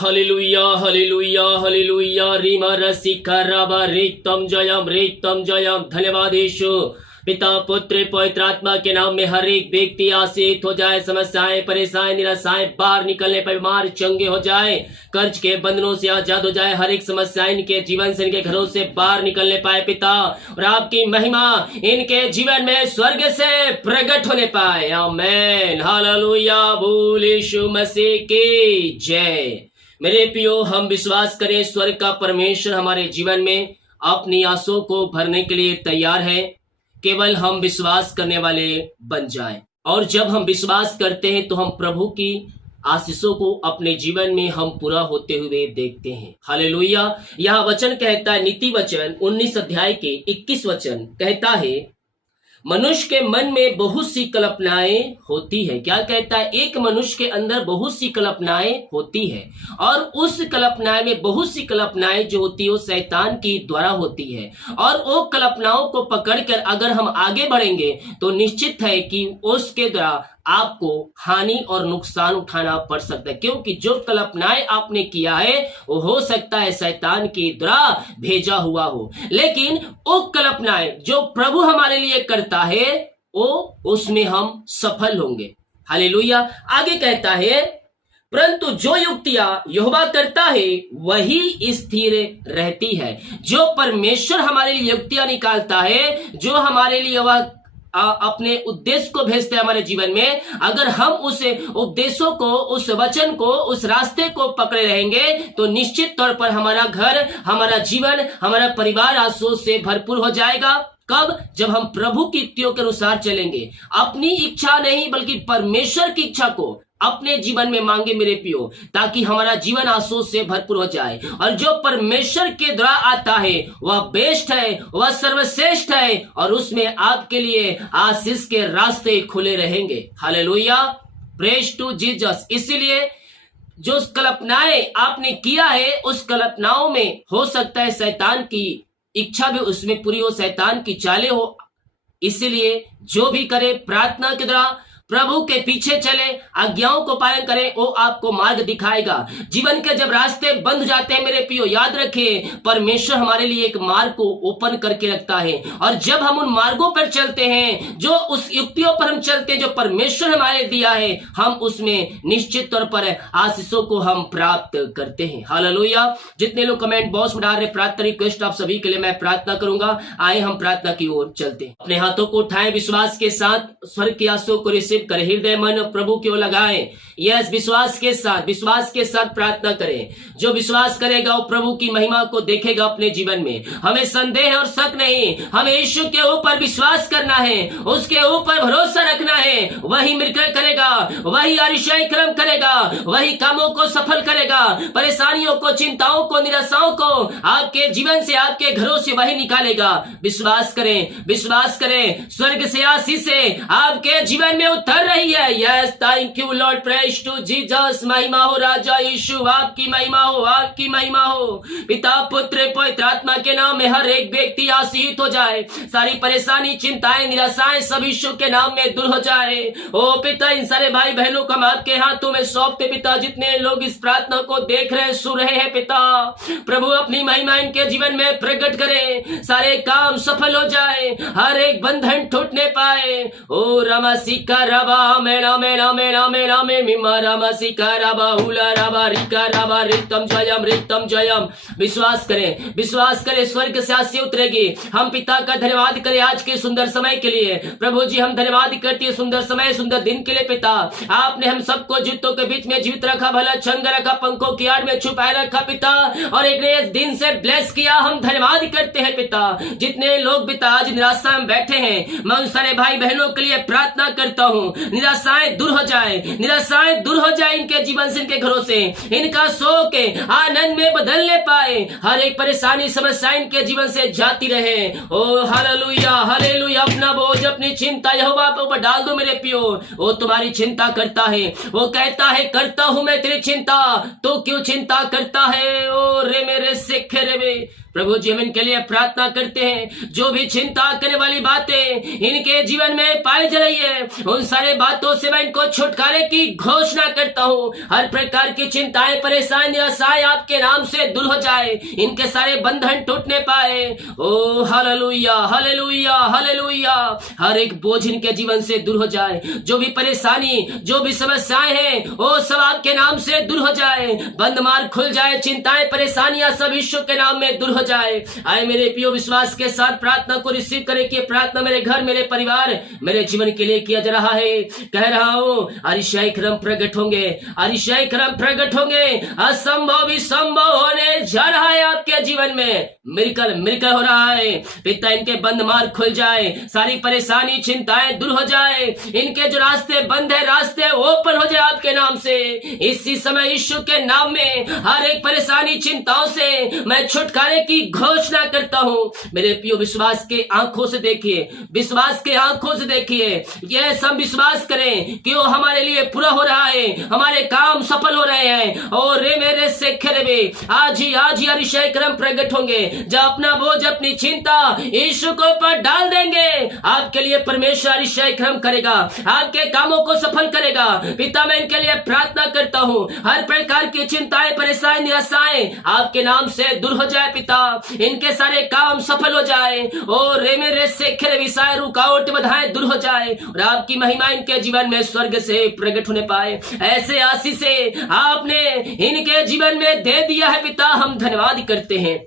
Hallelujah hallelujah hallelujah Reema रसिका राबा रेतम जयम। धन्यवाद यीशु। पिता पुत्र पवित्र आत्मा के नाम में हर एक व्यक्ति आशीष हो जाए, समस्याएं परेशानी निराशाएं बाहर निकलने पर बीमार चंगे हो जाए, कर्ज के बंधनों से आजाद हो जाए, हर एक समस्या इनके जीवन से इनके घरों से बाहर निकलने पाए पिता, और आपकी महिमा इनके जीवन में स्वर्ग से प्रकट होने पाए। आमीन हालेलुया। बोल यीशु मसीह की जय। मेरे प्रियो, हम विश्वास करें स्वर्ग का परमेश्वर हमारे जीवन में अपनी आंसुओं को भरने के लिए तैयार है, केवल हम विश्वास करने वाले बन जाएं। और जब हम विश्वास करते हैं तो हम प्रभु की आशीषों को अपने जीवन में हम पूरा होते हुए देखते हैं। हालेलुया। यह वचन कहता है, नीति वचन 19 अध्याय के 21 वचन कहता है, मनुष्य के मन में बहुत सी कल्पनाएं होती है। क्या कहता है? एक मनुष्य के अंदर बहुत सी कल्पनाएं होती है, और उस कल्पनाएं में बहुत सी कल्पनाएं जो होती है वो शैतान की द्वारा होती है, और वो कल्पनाओं को पकड़कर अगर हम आगे बढ़ेंगे तो निश्चित है कि उसके द्वारा आपको हानि और नुकसान उठाना पड़ सकता है, क्योंकि जो कल्पनाएं आपने किया है वो हो सकता है शैतान की द्वारा भेजा हुआ हो, लेकिन वो कल्पनाएं जो प्रभु हमारे लिए करता है वो उसमें हम सफल होंगे। हालेलुया। आगे कहता है, परंतु जो युक्तियां यहोवा करता है वही स्थिर रहती है। जो परमेश्वर हमारे लिए युक्तियां निकालता है, जो हमारे लिए वह अपने उद्देश्य को भेजते हैं हमारे जीवन में, अगर हम उस उद्देश्यों को, उस वचन को, उस रास्ते को पकड़े रहेंगे तो निश्चित तौर पर हमारा घर, हमारा जीवन, हमारा परिवार आशीषों से भरपूर हो जाएगा। कब? जब हम प्रभु की युक्तियों के अनुसार चलेंगे, अपनी इच्छा नहीं बल्कि परमेश्वर की इच्छा को अपने जीवन में मांगे मेरे प्रियो, ताकि हमारा जीवन आशीषों से भरपूर हो जाए। और जो परमेश्वर के द्वारा आता है वह बेस्ट है, वह सर्वश्रेष्ठ है, और उसमें आपके लिए आशीष के रास्ते खुले रहेंगे। हालेलुया। Praise to Jesus. इसीलिए जो कल्पनाएं आपने किया है उस कल्पनाओं में हो सकता है शैतान की इच्छा भी उसमें पूरी हो, शैतान की चालें हो। इसीलिए जो भी करे प्रार्थना के द्वारा प्रभु के पीछे चले, आज्ञाओं को पालन करें, वो आपको मार्ग दिखाएगा। जीवन के जब रास्ते बंद जाते हैं मेरे प्रियो, याद रखिए परमेश्वर हमारे लिए एक मार्ग को ओपन करके रखता है, और जब हम उन मार्गों पर चलते हैं, जो उस युक्तियों पर हम चलते हैं जो परमेश्वर हमारे दिया है, हम उसमें निश्चित तौर पर आशीषों को हम प्राप्त करते हैं। हालेलुया। जितने लोग कमेंट बॉक्स में डाल रहे प्रार्थना रिक्वेस्ट, आप सभी के लिए मैं प्रार्थना करूंगा। आए हम प्रार्थना की ओर चलते हैं। अपने हाथों को उठाएं, विश्वास के साथ स्वर्ग की आशीषों को रिसीव करें, हृदय मन प्रभु की ओर लगाएं। यस, विश्वास के साथ प्रार्थना करें। जो विश्वास करेगा वो प्रभु की महिमा को देखेगा अपने जीवन में। हमें संदेह और शक नहीं, हमें यीशु के ऊपर विश्वास करना है, उसके ऊपर भरोसा रखना है। वही मिलकर करेगा, वही अतिशय कर्म करेगा, वही कामों को सफल करेगा, परेशानियों को, चिंताओं को, निराशाओं को आपके जीवन से, आपके घरों से वही निकालेगा। विश्वास करें, विश्वास करें। स्वर्ग से आशीष से आपके जीवन में उतर रही है। Yes, thank you Lord, praise to Jesus. महिमा हो राजा यीशु, आपकी महिमा हो, आपकी महिमा हो। पिता पुत्र पवित्र आत्मा के नाम में हर एक व्यक्ति आशीषित हो जाए, सारी परेशानी, चिंताएं, निराशाएं सब यीशु के नाम में दूर हो जाए। ओ पिता, इन सारे भाई बहनों को हम आपके हाथों में सौंपते पिता, जितने लोग इस प्रार्थना को देख रहे हैं, सुन रहे हैं पिता, प्रभु अपनी महिमा इनके जीवन में प्रकट करे, सारे काम सफल हो जाए, हर एक बंधन टूटने पाए। ओ रमा सिका रबा मेरा मेरा मेरा मेरा में मिमा रमा सिका रबा हुला रबा रिका रबा रितम जयम। विश्वास करें, विश्वास करें, स्वर्ग से आशीष उतरेगी। हम पिता का धन्यवाद करें आज के सुंदर समय के लिए। प्रभु जी, हम धन्यवाद करते हैं सुंदर समय, सुंदर दिन के लिए पिता। आपने हम सबको जूतों के बीच में जीवित रखा, भला छंग रखा, पंखों की आड़ में छुपाए रखा पिता, और एक नए दिन से ब्लेस किया। हम धन्यवाद करते हैं पिता। जितने लोग पिता आज निराशा में बैठे हैं, मैं उन सारे भाई बहनों के लिए प्रार्थना करता हूँ, निराशाएं दूर हो जाए, निराशाएं दूर हो जाए इनके जीवन से, इनके घरों से, इनका शोक आनंद में बदलने पाए, हर एक परेशानी समस्या इनके जीवन से जाती रहे। ओ हालेलुया हालेलुया। अपना बोझ, अपनी चिंता यहोवा पे ऊपर डाल दो मेरे प्रियो, वो तुम्हारी चिंता करता है। वो कहता है, करता हूं मैं तेरी चिंता, तो क्यों चिंता करता है? ओ रे मेरे सिख रे प्रभु जी हम इनके लिए प्रार्थना करते हैं। जो भी चिंता करने वाली बातें इनके जीवन में पाई जा रही है, उन सारे बातों से मैं इनको छुटकारे की घोषणा करता हूँ। हर प्रकार की चिंताएं, परेशानी, निराशाएं आपके नाम से दूर हो जाए, इनके सारे बंधन टूटने पाए। ओ हालेलुया, हालेलुया, हालेलुया। हर एक बोझ इनके जीवन से दूर हो जाए। जो भी परेशानी, जो भी समस्याएं हैं, वो सब आपके नाम से दूर हो जाए। बंद मार्ग खुल जाए, चिंताएं, परेशानियां सब यीशु के नाम में दूर हो जाए। आए मेरे प्रियो, विश्वास के साथ प्रार्थना को रिसीव करें कि प्रार्थना मेरे घर, मेरे परिवार, मेरे जीवन के लिए किया जा रहा है। कह रहा हूँ अरिशाई क्रम प्रकट होंगे, अरिशाई क्रम प्रकट होंगे। असंभव भी संभव होने जा रहा है आपके जीवन में। मिरेकल मिरेकल हो रहा है। पिता इनके बंद मार्ग खुल जाए, सारी परेशानी, चिंताएं दूर हो जाए। इनके जो रास्ते बंद है, रास्ते ओपन हो जाए आपके नाम से। इसी समय यीशु के नाम में हर एक परेशानी, चिंताओं से मैं छुटकारे की घोषणा करता हूँ। मेरे प्रियो, विश्वास के आंखों से देखिए, विश्वास के आंखों से देखिए। यह सब विश्वास करें कि वो हमारे लिए पूरा हो रहा है, हमारे काम सफल हो रहे हैं। और रे मेरे से खरेबे आज ही अरिशय क्रम प्रकट होंगे। जब अपना बोझ, अपनी चिंता यीशु को ऊपर डाल देंगे, आपके लिए परमेश्वर अरिशय क्रम करेगा, आपके कामों को सफल करेगा। पिता मैं इनके लिए प्रार्थना करता हूँ। हर प्रकार की चिंताएं, परेशानी, निराशाएं आपके नाम से दूर हो जाए। पिता इनके सारे काम सफल हो जाए। और रे मेरे से खरेबिसाए रुकावट बाधाएं दूर हो जाए और आपकी महिमा इनके जीवन में स्वर्ग से प्रकट होने पाए। ऐसे आशीष से आपने इनके जीवन में दे दिया है। पिता हम धन्यवाद करते हैं।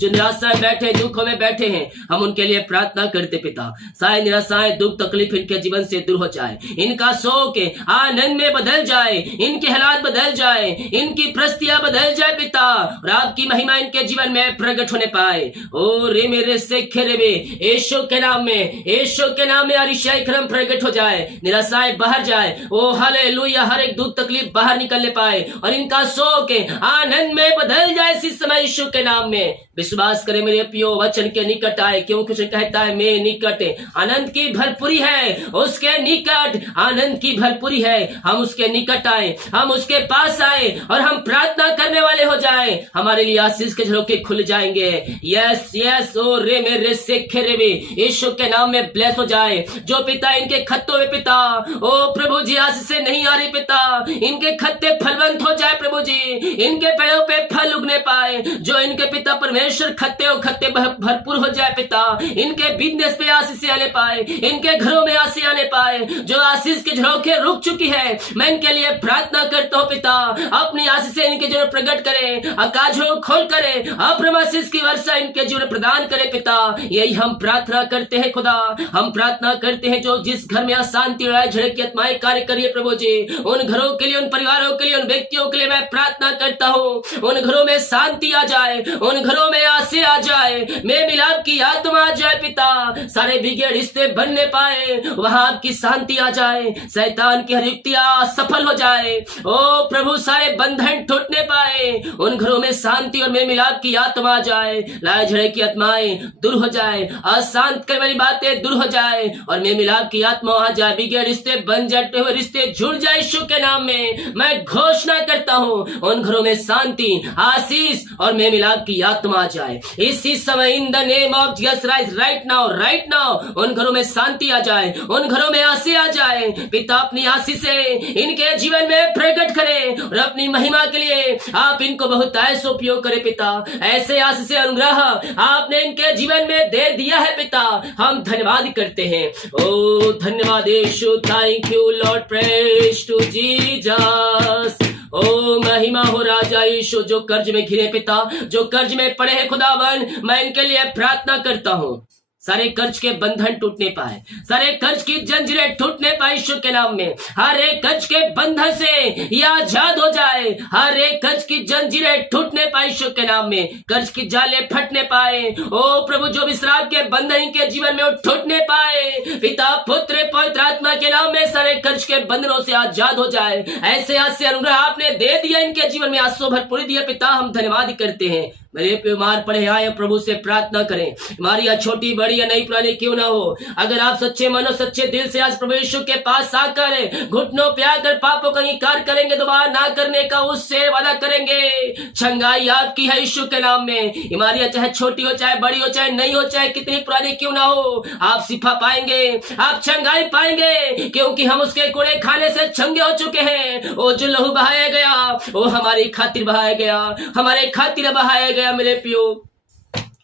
जो निराशाएं बैठे, दुखों में बैठे हैं, हम उनके लिए प्रार्थना करते पिता। सारी निराशाएं, दुख, तकलीफ इनके जीवन से दूर हो जाए। इनका शोक आनंद में बदल जाए, इनके हालात बदल जाए, इनकी परिस्थितियां बदल जाए पिता, और आपकी महिमा इनके जीवन में प्रकट होने पाए। ओ रे मेरे से खेरेबे यीशु के नाम में, यीशु के नाम में अरिशाई क्रम प्रकट हो जाए। निराशाएं बाहर जाए। ओ हालेलुया, हर एक दुख, तकलीफ बाहर निकलने पाए और इनका शोक आनंद में बदल जाए इस समय यीशु के नाम में। विश्वास करें मेरे प्रियो, वचन के निकट आए, क्योंकि वचन कहता है मैं निकट आनंद की भरपूरी है, उसके निकट आनंद की भरपूरी है। हम उसके निकट आए, हम उसके पास आए और हम प्रार्थना करने वाले हो जाए। हमारे लिए आशीष के झरोखे खुल जाएंगे। यस यस, ओ रे मेरे से खेरेबे यीशु के नाम में ब्लेस हो जाए। जो पिता इनके खत्तों में पिता, ओ प्रभु जी आशीष से नहीं आ रही पिता, इनके खत्ते फलवंत हो जाए प्रभु जी, इनके पेड़ों पे फल उगने पाए। जो इनके पिता परमेश्वर खत्ते और खत्ते भरपूर हो जाए पिता, इनके बिजनेस पे आशीष आने पाए, इनके घरों में आशीष आने पाए। जो आशीष के झरोखे रुक चुकी है, मैं इनके लिए प्रार्थना करता हूँ पिता, अपनी आशीष से इनके जीवन प्रकट करें, आकाशों खोल करें, अप्रम आशीष की वर्षा इनके जीवन प्रदान करें पिता। यही हम प्रार्थना करते हैं खुदा। हम प्रार्थना करते हैं जो जिस घर में अशांति, लड़ाई झड़प की आत्माएं कार्य करिए प्रभु जी, उन घरों के लिए, उन परिवारों के लिए, उन व्यक्तियों के लिए मैं प्रार्थना करता हूँ। उन घरों में शांति आ जाए, उन घरों में आशीष आ जाए, मेल मिलाप की आत्मा आ जाए पिता। सारे बिगड़े रिश्ते बनने पाए, वहां आपकी शांति आ जाए, शैतान की हर युक्तियां सफल हो जाए। ओ प्रभु, सारे बंधन टूटने पाए, उन घरों में शांति और मेल मिलाप की आत्मा आ जाए। लड़ाई झगड़े की आत्माएं दूर हो जाए, अशांत करने वाली बातें दूर हो जाए और मेल मिलाप की आत्मा आ जाए। बिगड़े रिश्ते बन जाते हुए रिश्ते जुड़ जाए यीशु के नाम में। मैं घोषणा करता हूँ उन घरों में शांति, आशीष और मेल मिलाप की आत्मा आ जाए इसी समय। In the name of Jesus right now उन घरों में शांति आ जाए, उन घरों में आशीष आ जाए। पिता अपनी आशीष से इनके जीवन में प्रकट करें और अपनी महिमा के लिए आप इनको बहुत ऐसा उपयोग करें पिता। ऐसे आशीष से अनुग्रह आपने इनके जीवन में दे दिया है पिता, हम धन्यवाद करते हैं। ओ धन्यवाद यीशु, thank you Lord, praise to Jesus. ओ महिमा हो राजा यीशु। जो कर्ज में घिरे पिता, जो कर्ज में पड़े हैं खुदावन, मैं इनके लिए प्रार्थना करता हूँ। सारे कर्ज के बंधन टूटने पाए, सारे कर्ज की जंजीरें टूटने पाए यीशु के नाम में। हर एक कर्ज के बंधन से ये आजाद हो जाए, हर एक कर्ज की जंजीरें टूटने पाए यीशु के नाम में। कर्ज की जाले फटने पाए। ओ प्रभु, जो भी श्राप के बंधन इनके जीवन में टूटने पाए, पिता पुत्र पवित्र आत्मा के नाम में सारे कर्ज के बंधनों से आजाद हो जाए। ऐसे हाथ से अनुग्रह आपने दे दिया इनके जीवन में, आंसू भरपूरी दिया पिता, हम धन्यवाद करते हैं। मेरे बीमार पड़े आए प्रभु से प्रार्थना करें, हमारी या छोटी बड़ी या नई पुरानी क्यों ना हो, अगर आप सच्चे मनो सच्चे दिल से आज प्रभु यीशु के पास आकर घुटनों पे आकर पापों का इंकार करेंगे, दोबारा ना करने का पिता उससे वादा करेंगे। चंगाई आपकी है यीशु के नाम में। बीमारियां चाहे छोटी हो, चाहे बड़ी हो, चाहे नहीं हो, चाहे कितनी पुरानी क्यों ना हो, आप शिफा पाएंगे, आप चंगाई पाएंगे, क्योंकि हम उसके कूड़े खाने से चंगे हो चुके हैं। वो जो लहू बहाया गया, वो हमारी खातिर बहाया गया, हमारे खातिर बहाया गया। मेरे पियो,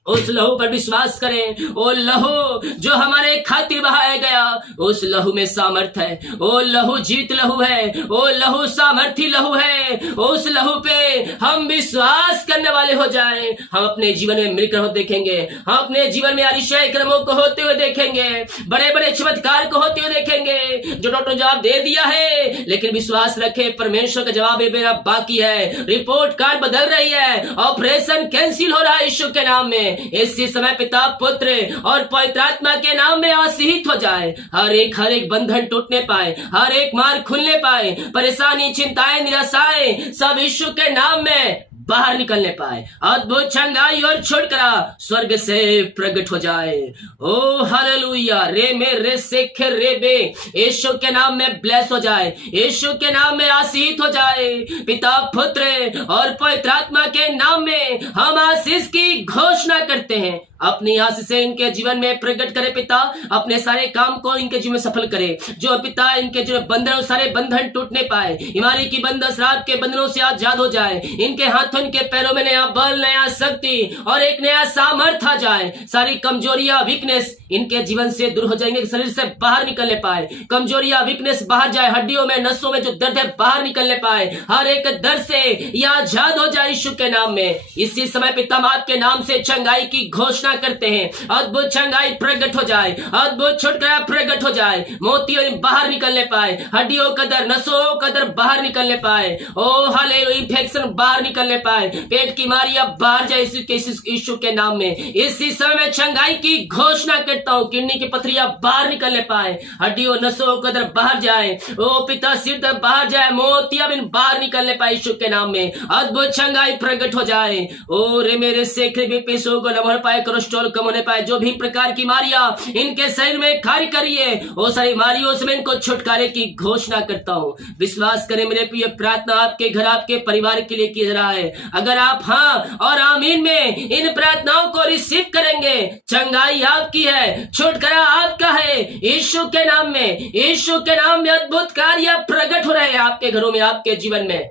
उस लहू पर विश्वास करें। वो लहू जो हमारे खातिर बहाया गया, उस लहू में सामर्थ है। वो लहू जीत लहू है, वो लहू सामर्थी लहू है। उस लहू पे हम विश्वास करने वाले हो जाएं, हम अपने जीवन में मिलकर हो देखेंगे, हम अपने जीवन में अतिशय कर्मों को होते हुए देखेंगे, बड़े बड़े चमत्कार को होते हुए देखेंगे। जो डॉक्टर जवाब दे दिया है, लेकिन विश्वास रखे, परमेश्वर का जवाब मेरा बाकी है। रिपोर्ट कार्ड बदल रही है, ऑपरेशन कैंसिल हो रहा है यीशु के नाम में। इसी समय पिता, पुत्र और पवित्र आत्मा के नाम में आशीषित हो जाए। हर एक बंधन टूटने पाए, हर एक मार्ग खुलने पाए, परेशानी, चिंताएं, निराशाएं सब यीशु के नाम में बाहर निकलने पाए। अद्भुत चंगाई और छुटकारा स्वर्ग से प्रकट हो जाए। ओ हालेलुया। रे में रे सेखे रे बे, यीशु के नाम में ब्लेस हो जाए, यीशु के नाम में आशीष हो जाए। पिता, पुत्र और पवित्र आत्मा के नाम में हम आशीष की घोषणा करते हैं। अपनी आशीष से इनके जीवन में प्रकट करे पिता, अपने सारे काम को इनके जीवन में सफल करे। जो पिता इनके जो बंधन, सारे बंधन टूटने पाए, बीमारी की बंधन, श्राप के बंधनों से आजाद हो जाए। इनके हाथों, इनके पैरों में नया बल, नया शक्ति और एक नया सामर्थ आ जाए। सारी कमजोरियां, वीकनेस इनके जीवन से दूर हो जाएंगे, शरीर से बाहर निकलने पाए। कमजोरियां, वीकनेस बाहर जाए, हड्डियों में, नसों में जो दर्द है बाहर निकलने पाए। हर एक दर्द से यह आजाद हो जाए यीशु के नाम में। इसी समय पिता, हम आपके नाम से चंगाई की घोषणा करते हैं। अद्भुत चंगाई प्रकट हो जाए, अद्भुत छुटकारा प्रकट हो जाए। मोतियों बाहर निकलने पाए, हड्डियों का दर्द, नसों का दर्द बाहर निकलने पाए। ओ हालेलुया, इंफेक्शन बाहर निकलने पाए, पेट की बीमारियां बाहर जाए यीशु के नाम में। इसी समय मैं चंगाई की घोषणा करता हूँ। किडनी की पथरियां बाहर निकलने पाए, हड्डियों, नसों का दर्द बाहर जाए। ओ पिता, सिर दर्द बाहर जाए, मोतियां भी बाहर निकलने पाए यीशु के नाम में। अद्भुत चंगाई प्रकट हो जाए। ओ रे मेरे सेखरे भी पेशों को न बढ़ पाए, कोलेस्ट्रॉल कम होने पाए, जो भी प्रकार की बीमारियां इनके शरीर में कार्य करिए, वो सारी बीमारियों से मैं इनको छुटकारे की घोषणा करता हूँ। विश्वास करें मेरे प्रिय, प्रार्थना आपके घर, आपके परिवार के लिए की जा रहा है। अगर आप हाँ और आमीन में इन प्रार्थनाओं को रिसीव करेंगे, चंगाई आपकी है, छुटकारा आपका है यीशु के नाम में। यीशु के नाम में अद्भुत कार्य प्रकट हो रहे हैं आपके घरों में, आपके जीवन में।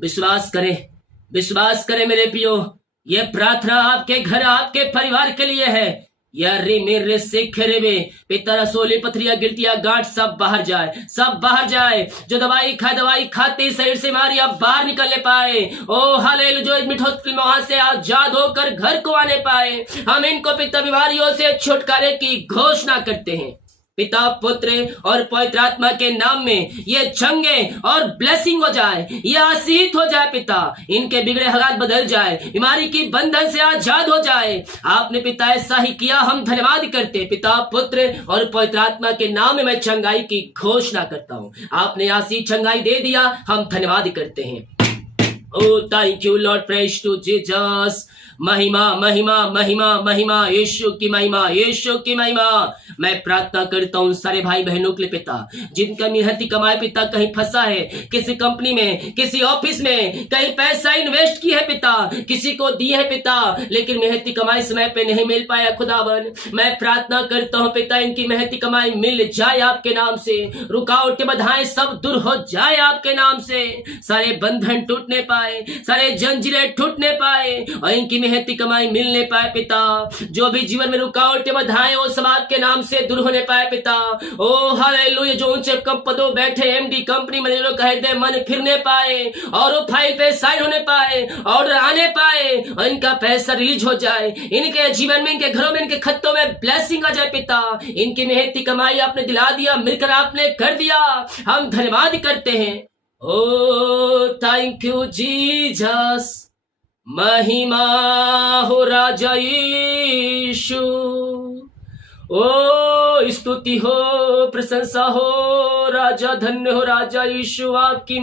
विश्वास करें, विश्वास करें मेरे प्रियो, ये प्रार्थना आपके घर, आपके परिवार के लिए है। यारे मेरे सेखरे में पिता, रसोली, पथरियां, गिल्टियां, गांठ सब बाहर जाए, सब बाहर जाए। जो दवाई खाते शरीर से बीमारियां बाहर निकलने पाए। ओ हालेलुया, जो एडमिट हॉस्पिटल में वहां से आजाद होकर घर को आने पाए। हम इनको पिता बीमारियों से छुटकारे की घोषणा करते हैं। पिता, पुत्र और पवित्र आत्मा के नाम में ये चंगे और ब्लेसिंग हो जाए, ये आशीष हो जाए पिता। इनके बिगड़े हालात बदल जाए, बीमारी की बंधन से आजाद हो जाए। आपने पिता ऐसा ही किया, हम धन्यवाद करते। पिता, पुत्र और पवित्र आत्मा के नाम में मैं चंगाई की घोषणा करता हूँ। आपने आशीष चंगाई दे दिया, हम धन्यवाद करते हैं। Oh, thank you, Lord. Praise to Jesus. महिमा, महिमा, महिमा, महिमा, यीशु की महिमा, यीशु की महिमा। मैं प्रार्थना करता हूँ सारे भाई बहनों के लिए पिता, जिनका मेहनती कमाए पिता कहीं फंसा है, किसी कंपनी में, किसी ऑफिस में, कहीं पैसा इन्वेस्ट किया है पिता, किसी को दिए है पिता, लेकिन मेहनती कमाई समय पे नहीं मिल पाया खुदावन। मैं प्रार्थना करता हूँ पिता, इनकी मेहनती कमाई मिल जाए आपके नाम से। रुकावटें, बाधाएं सब दूर हो जाए आपके नाम से। सारे बंधन टूटने पाए, सारे जंजीरें टूटने पाए और इनकी मेहनती कमाई मिलने पाए पिता। जो भी जीवन में रुकावटें, बाधाएं, वो सब आपके नाम से दूर होने पाए पिता। ओ हालेलुया, जो ऊंचे कम पदों बैठे एमडी, कंपनी मैनेजरों का हृदय मन फिरने पाए और वो फाइल पे साइन होने पाए, ऑर्डर आने पाए और इनका पैसा रिलीज हो जाए। इनके जीवन में, इनके घरों में, इनके खत्तों में ब्लेसिंग आ जाए पिता। इनकी मेहनती कमाई आपने दिला दिया, मिलकर आपने कर दिया, हम धन्यवाद करते हैं। ओ थैंक यू जीसस, महिमा हो राजा यीशु। ओ स्तुति हो, प्रशंसा हो। राजा धन्य हो, राजा यीशु, आपकी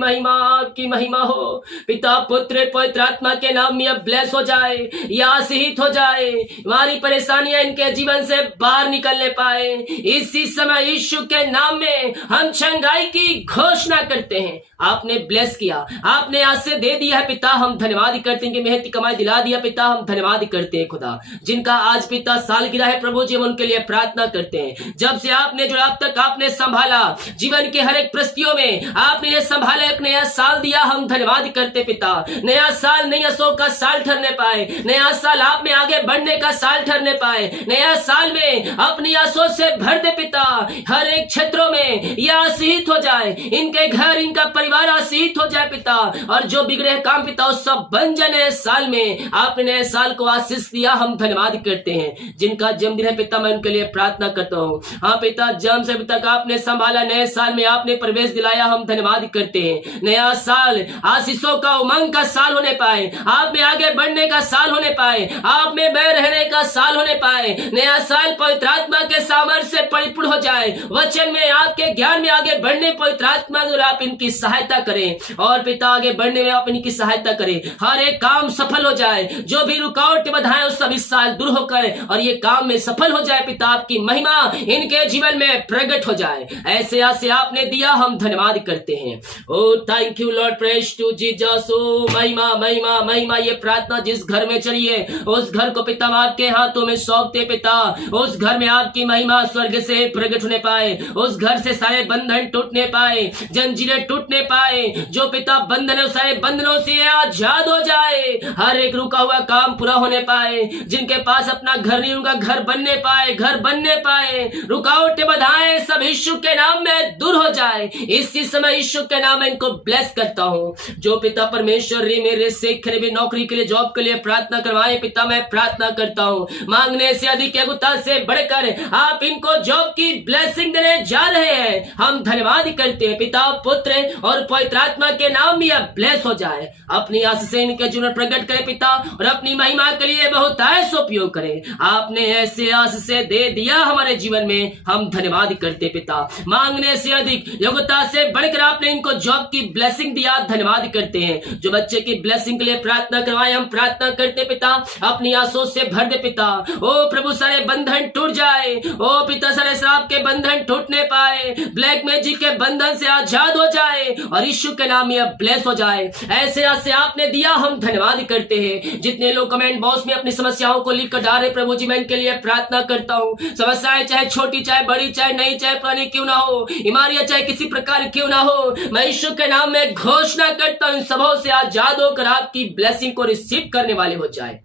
महिमा हो। पिता पुत्र पवित्र आत्मा के नाम में अब ब्लेस हो जाए, या आशीषित हो जाए। हमारी परेशानियां इनके जीवन से बाहर निकलने पाए। इसी समय यीशु के नाम में हम चंगाई की घोषणा करते हैं। आपने ब्लेस किया, आपने आज से दे दिया है पिता, हम धन्यवाद करते हैं कि मेहनत की कमाई दिला दिया पिता, हम धन्यवाद करते हैं खुदा। जिनका आज पिता सालगिरह है प्रभु जी, हम उनके लिए प्रार्थना करते हैं। जब से आपने जो अब तक आपने संभाला, जीवन के हर एक परिस्थितियों में आपने संभाला, एक नया साल दिया, हम धन्यवाद करते पिता। नया साल नई आशा का साल ठहरने पाए, नया साल आप में आगे बढ़ने का साल ठहरने पाए। नया साल में अपनी आशा से भर दे पिता, हर एक क्षेत्रों में यह आशीषित हो जाए। इनके घर, इनका परिवार आशीषित हो जाए पिता, और जो बिगड़े काम पिता उस सब बन जाए। नए साल में आपने नए साल को आशीष दिया, हम धन्यवाद करते हैं। जिनका जन्मदिन है पिता, मैं उनके लिए प्रार्थना करता हूँ। हाँ पिता, जन्म से अभी तक आपने संभाला, नए साल में आपने प्रवेश दिलाया, हम धन्यवाद करते हैं। नया साल आशीषों का, उमंग का साल होने पाए, आप में आगे बढ़ने का साल होने पाए, आप में मैं रहने का साल होने पाए। नया साल पवित्र आत्मा के सामर्थ्य से परिपूर्ण हो जाए, वचन में आपके ज्ञान में आगे बढ़ने पवित्र आत्मा द्वारा आप इनकी सहायता करें, और पिता आगे बढ़ने में आप इनकी सहायता करें। हर एक काम सफल हो जाए, जो भी रुकावट बाधाएं उस सब इस साल दूर होकर और ये काम में सफल हो जाए पिता। आपकी महिमा इनके जीवन में प्रकट हो जाए। ऐसे आसे आपने दिया, हम धन्यवाद करते हैं। ओ thank you Lord, praise to Jesus. ओ महिमा महिमा महिमा। ये प्रार्थना जिस घर में चली है, उस घर को पिता आपके हाथों में सौंपते पिता। उस घर में आपकी महिमा स्वर्ग से प्रकट होने पाए, उस घर से सारे बंधन टूटने पाए, जंजीरें टूटने पाए। जो पिता बंधन है, सारे बंधनों से आजाद हो जाए। हर एक रुका हुआ काम पूरा होने पाए। जिनके पास अपना घर नहीं, उनका घर बनने पाए, घर बनने पाए। रुकावटें बाधाएं सब यीशु के नाम में दूर हो जाए। इसी समय यीशु के नाम में इनको ब्लेस करता हूँ। जो पिता परमेश्वर मेरे सीख भी नौकरी के लिए, जॉब के लिए प्रार्थना करवाए पिता, मैं प्रार्थना करता हूँ। मांगने से अधिक, योग्यता से बढ़कर आप इनको जॉब की ब्लेसिंग देने जा रहे हैं। हम धन्यवाद करते हैं पिता, पुत्र और पवित्र आत्मा के नाम में यह ब्लेस हो जाए। अपनी आशीष से इनके जीवन प्रकट करे पिता, और अपनी महिमा के लिए बहुत ऐसा उपयोग करे। आपने ऐसे आशीष से दे दिया हमारे जीवन में, हम धन्यवाद करते पिता। मांगने से अधिक, योग्यता से बढ़कर आपने इनको जॉब की ब्लेसिंग दिया, धन्यवाद करते हैं। जो बच्चे की ब्लेसिंग के लिए प्रार्थना करवाए, हम प्रार्थना करते पिता, अपनी आंसू से भर दे पिता। ओ प्रभु, सारे बंधन टूट जाए। ओ पिता, सारे श्राप के बंधन टूटने पाए, ब्लैक मैजिक के बंधन से आजाद हो जाए, और यीशु के नाम में अब ब्लेस हो जाए। ऐसे ऐसे आपने दिया, हम धन्यवाद करते हैं। जितने लोग कमेंट बॉक्स में अपनी समस्याओं को लिख कर डाले प्रभु जी, मैं इनके लिए प्रार्थना करता हूँ। समस्याएं चाहे छोटी, चाहे बड़ी, चाहे नई, चाहे पुरानी क्यों ना हो, बीमारियां चाहे किसी प्रकार क्यों ना हो, मैं यीशु के नाम में घोषणा करता हूँ, इन सबों से आजाद होकर आपकी ब्लेसिंग को रिसीव करने वाले हो जाए।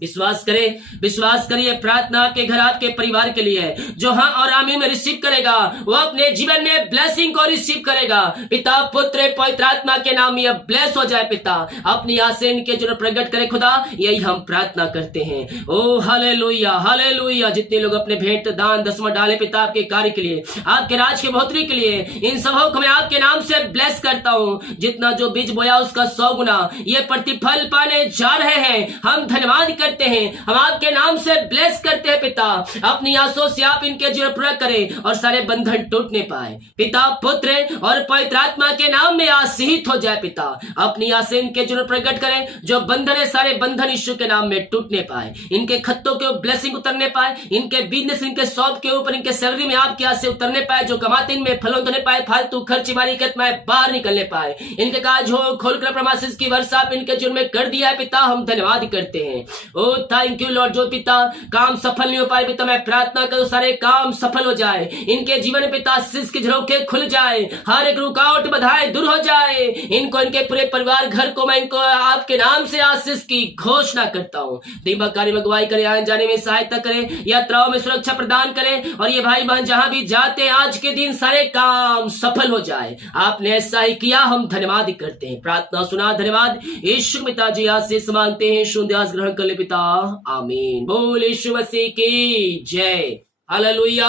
विश्वास करिए। प्रार्थना आपके घर, आपके परिवार के लिए है। जो हाँ और आमीन में रिसीव करेगा, वो अपने जीवन में ब्लेसिंग को रिसीव करेगा। पिता पुत्र पवित्र आत्मा के नाम में ब्लेस हो जाए पिता। अपनी आशा इनके जो प्रकट करे खुदा, यही हम प्रार्थना करते हैं। ओ हालेलुया हालेलुया। जितने लोग अपने भेंट दान दसवां डाले पिता, आपके कार्य के लिए, आपके राज की बढ़ोतरी के लिए, इन सबों को मैं आपके नाम से ब्लेस करता हूँ। जितना जो बीज बोया उसका 100 गुना ये प्रतिफल पाने जा रहे हैं। हम धन्यवाद करते हैं, हम आपके नाम से ब्लेस करते हैं पिता। अपनी आंसू से आप इनके जीवन पूरा करें और सारे बंधन टूटने पाए। पिता पुत्र और पवित्र आत्मा के नाम में आशीषित हो जाए पिता। अपनी आशा इनके जीवन प्रकट करें। जो बंधन है, सारे बंधन यीशु के नाम में टूटने पाए। इनके खत्तों के ब्लेसिंग उतरने पाए, इनके बिजनेस, इनके शॉप के ऊपर, इनके सैलरी में आपकी आशा उतरने पाए। जो कमाते इनमें फलों होने पाए, फालतू खर्च मारी बाहर निकलने पाए। इनके काज हो खोलकर प्रमाशिष की वर्षा आप इनके जीवन में कर दिया है पिता। हम धन्यवाद करते हैं। ओ थैंक यू लॉर्ड। जो पिता काम सफल नहीं हो पाए पिता, मैं प्रार्थना करूं सारे काम सफल हो जाए। इनके जीवन में पिता आशीष के झरोखे खुल जाए, हर एक रुकावट बाधाएं दूर हो जाए। इनको, इनके पूरे परिवार घर को मैं इनको आपके नाम से आशीष की घोषणा करता हूँ। दिमाग कार्य में अगुवाई करे, आने जाने में सहायता करें, यात्राओं में सुरक्षा प्रदान करें, और ये भाई बहन जहां भी जाते हैं आज के दिन सारे काम सफल हो जाए। आपने ऐसा ही किया, हम धन्यवाद करते हैं। प्रार्थना सुना, धन्यवाद। यीशु पिताजी आशीष मांगते हैं, शुद्धास ग्रहण कर ले पिता। आमीन। बोल यीशु मसीह की जय। हालेलुया।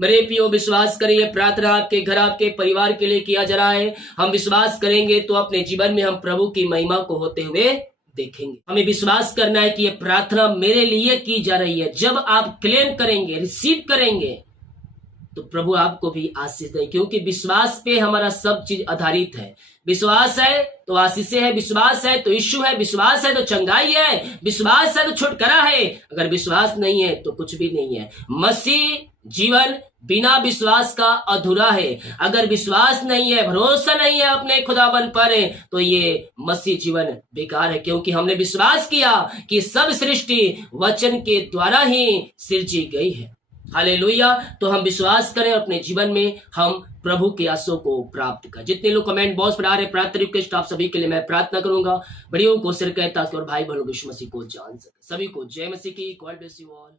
मेरे प्रियो, विश्वास करिए, प्रार्थना आपके घर, आपके परिवार के लिए किया जा रहा है। हम विश्वास करेंगे तो अपने जीवन में हम प्रभु की महिमा को होते हुए देखेंगे। हमें विश्वास करना है कि यह प्रार्थना मेरे लिए की जा रही है। जब आप क्लेम करेंगे, रिसीव करेंगे, तो प्रभु आपको भी आशीष दे, क्योंकि विश्वास पे हमारा सब चीज आधारित है। विश्वास है तो आशीषें है, विश्वास है तो यीशु है, विश्वास है तो चंगाई है, विश्वास है तो छुटकारा है। अगर विश्वास नहीं है तो कुछ भी नहीं है। मसीह जीवन बिना विश्वास का अधूरा है। अगर विश्वास नहीं है, भरोसा नहीं है अपने खुदावन पर, तो ये मसीह जीवन बेकार है, क्योंकि हमने विश्वास किया कि सब सृष्टि वचन के द्वारा ही सृजी गई है। हालेलुया। तो हम विश्वास करें अपने जीवन में हम प्रभु के आशीषों को प्राप्त करें। जितने लोग कमेंट बॉक्स पर आ रहे प्रार्थना रिक्वेस्ट, आप सभी के लिए मैं प्रार्थना करूंगा, बड़ियों को सिर कहता कि और भाई बहनों यीशु मसीह को जान सके। सभी को जय मसीह की। God bless you all.